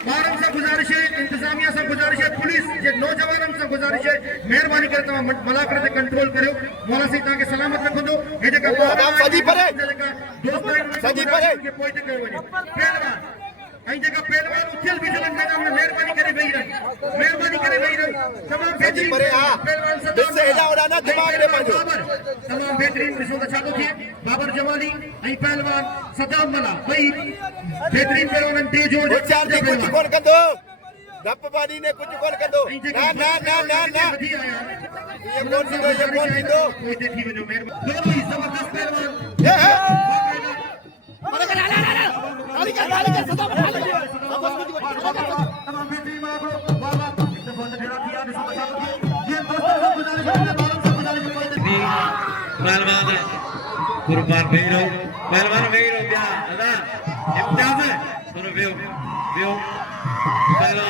ॿारनि सां गुज़ारिश है, इंतजामिया सां गुज़ारिश है, पुलिस जे नौजवाननि सां गुज़ारिश है, महिरबानी करे तव्हां मलाकर ते कंट्रोल करियो। मौला साईं तव्हांखे सलामत रखंदो। हे जेका सॼी परे सॼी परे खे पोइते कयो वञे। पहलवान ऐं जेका पहलवान उथियल बीठल मैदान में महिरबानी करे वेही रहनि, महिरबानी करे वेही रहनि। तमामु बेहतरीन पहलवान तमामु बेहतरीन ॾिसो त छा थो थिए। बाबर जमाली ऐं पहलवान सदाम मला ॿई बेहतरीन पहलवान तेज हो कुछ कोन कंदो धप बानी ने कुछ कोन कंदो ना ना ना ना ना ये कोन थींदो पोइते थी वञो। महिरबानी दोनों ही ज़बरदस्त पहलवान पहलवान कुर्बान भैरो पहलवान भैरो क्या अदा इम्तियाज है सुनो व्यू व्यू पहलवान